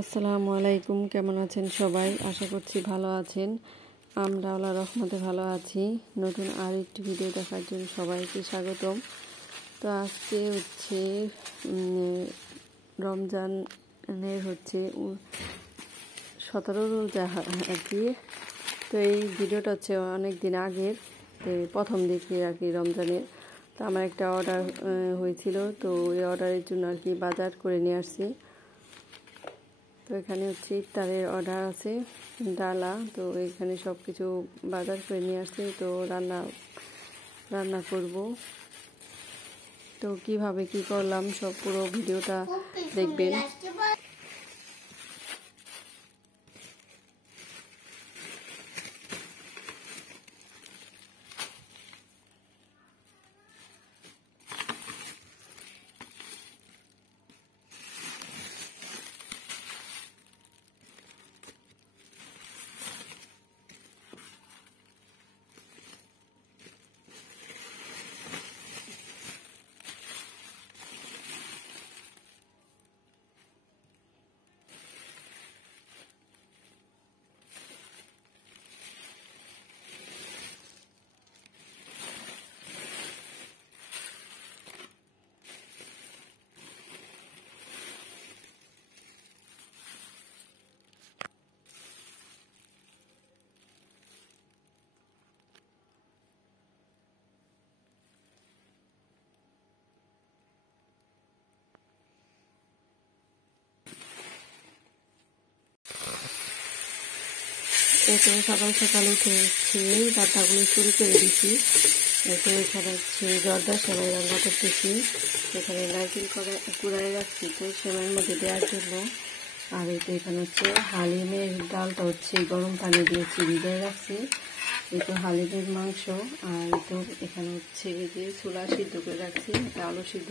আসসালামু আলাইকুম। কেমন আছেন সবাই? আশা করছি ভালো আছেন। আমরা আল্লাহর রহমতে ভালো আছি। নতুন আরেকটি ভিডিও দেখার জন্য সবাইকে স্বাগতম। তো আজকে হচ্ছে রমজানের 17 রোজা আর কি। তো এই ভিডিওটা হচ্ছে অনেক দিন আগের, প্রথম দিকে আর কি রমজানের। তো আমার একটা অর্ডার হয়েছিল, তো ওই অর্ডারের জন্য আর কি বাজার করে নিয়ে আসছি। তো এখানে হচ্ছে ইফতারের অর্ডার আছে, ডালা। তো এখানে সব কিছু বাজার করে নিয়ে আসছি। তো রান্না করব। তো কিভাবে কি করলাম সব পুরো ভিডিওটা দেখবেন। এরপরে সকাল সকাল উঠে হচ্ছে রান্নাগুলো শুরু করে দিচ্ছি। এরপরে এখানে হচ্ছে জর্দার সেমাই রান্না করতেছি। এখানে নারকেল কুড়াই রাখছি তো সেমাইয়ের মধ্যে দেওয়ার জন্য। আর এখানে হচ্ছে হালিমের ডালটা হচ্ছে গরম পানি দিয়েছি, ভিজিয়ে রাখছি। তো হালিমের মাংস। আর তো এখানে হচ্ছে যে ছোলা সিদ্ধ করে রাখছি, আলু সিদ্ধ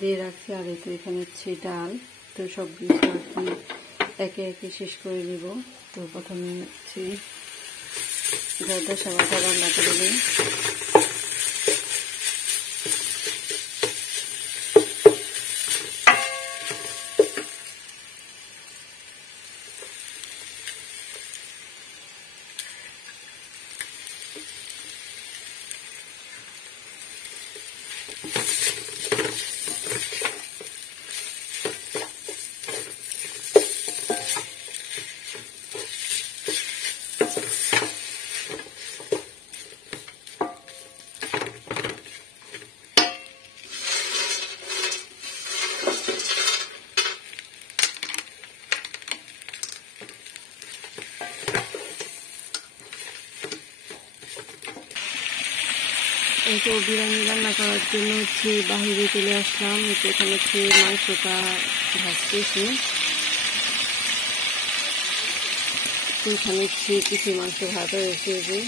দিয়ে রাখছি। আর এখানে হচ্ছে ডাল। তো সব কিছু আর কি একে একে শেষ করে দেব। তো প্রথমে হচ্ছে জর্দার সেমাইটা রান্না করে নিই। এই তো বিরিয়ানি রান্না করার জন্য হচ্ছে বাহিরে চলে আসলাম। এখানে হচ্ছে মাংসটা ভাজতেছি। এখানে হচ্ছে কিছু মাংস ভাজা হয়েছে, যে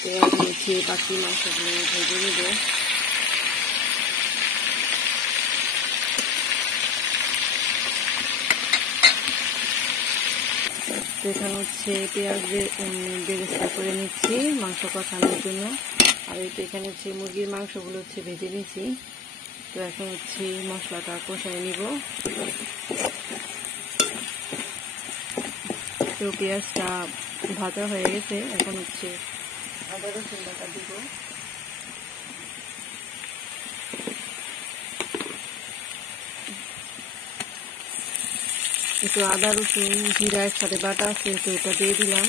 তো এখন হচ্ছে বাকি মাংসগুলো ভেজে নেব। এখানে হচ্ছে পেঁয়াজ বেরেস্তা করে নিচ্ছি মাংস কষানোর জন্য। আর এখানে হচ্ছে মুরগির মাংসগুলো হচ্ছে ভেজে নিচ্ছি। তো এখন হচ্ছে মশলাটা কষায় নিব। তো পেঁয়াজটা ভাজা হয়ে গেছে, এখন হচ্ছে আদা রসুন বাটা দিব। একটু আদা রসুন জিরা একসাথে বাটা আছে, তো এটা দিয়ে দিলাম।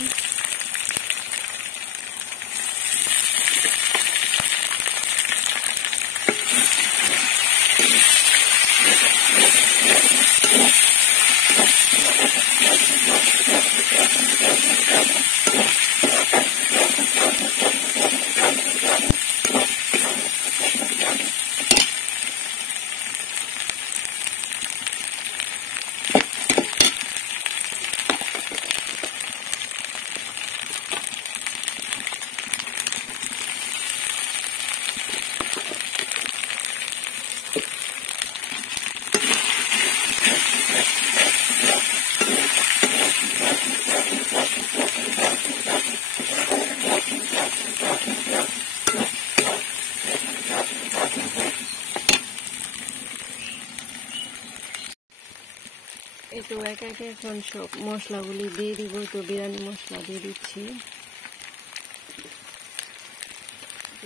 একে একে এখন সব মশলাগুলি দিয়ে দিব। তো বিরিয়ানি মশলা দিয়ে দিচ্ছি।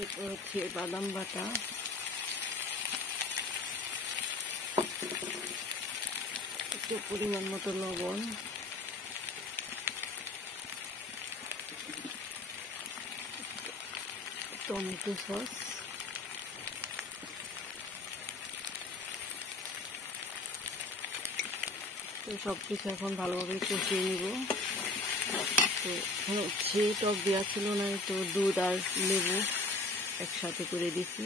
এরপর হচ্ছে বাদাম বাটা, একটু পরিমাণ মতো লবণ, টমেটো সস, তো সব কিছু এখন ভালোভাবে কষিয়ে নিব। তো এখন হচ্ছে টক দেওয়া ছিল না, তো দুধ আর লেবু একসাথে করে দিছি।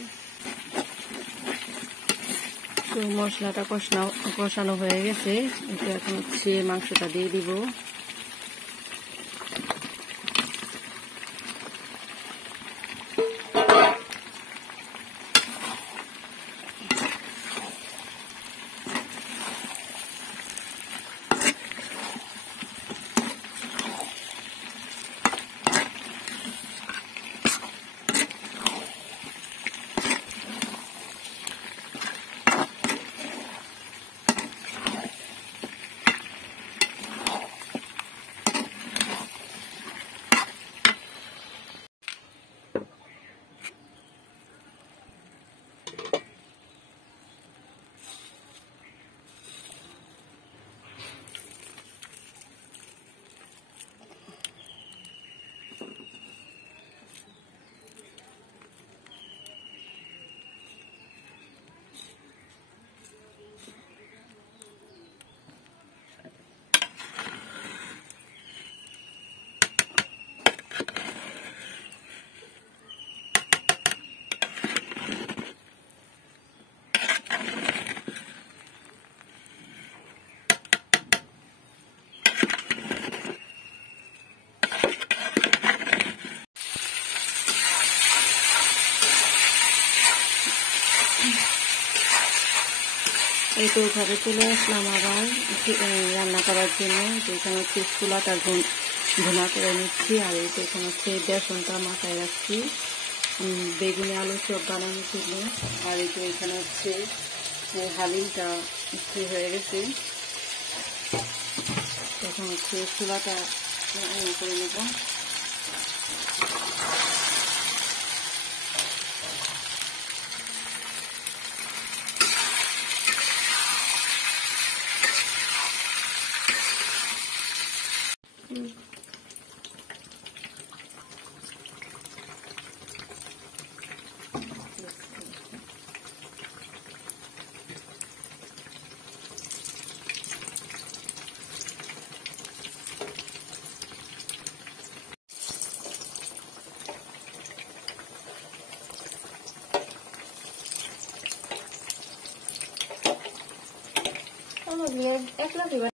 তো মশলাটা কষানো হয়ে গেছে। তো এখন হচ্ছে মাংসটা দিয়ে দিব। এই তো ঘরে চলে আসলাম আবার রান্না করার জন্য। তো এখানে হচ্ছে চুলাটা ভুনা করে নিচ্ছি। আর এই তো এখানে হচ্ছে বেসনটা মাথায় রাখছি বেগুনি আলু চপ বানানোর জন্য। আর এই তো এখানে হচ্ছে হালিমটা হয়ে গেছে। তখন হচ্ছে চুলাটা করে নেব। একলা দিবা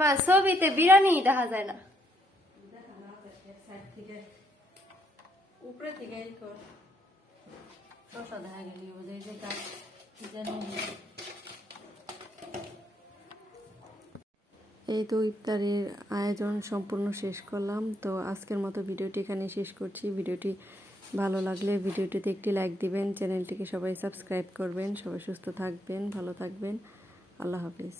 মা, ছবিতে বিরিয়ানি দেখা যায় না। উপরে থেকে শসা দেখা গেল। এই তো ইফতারের আয়োজন সম্পূর্ণ শেষ করলাম। তো আজকের মতো ভিডিওটি এখানে শেষ করছি। ভিডিওটি ভালো লাগলে ভিডিওটিতে একটি লাইক দিবেন, চ্যানেলটিকে সবাই সাবস্ক্রাইব করবেন। সবাই সুস্থ থাকবেন, ভালো থাকবেন। আল্লাহ হাফিজ।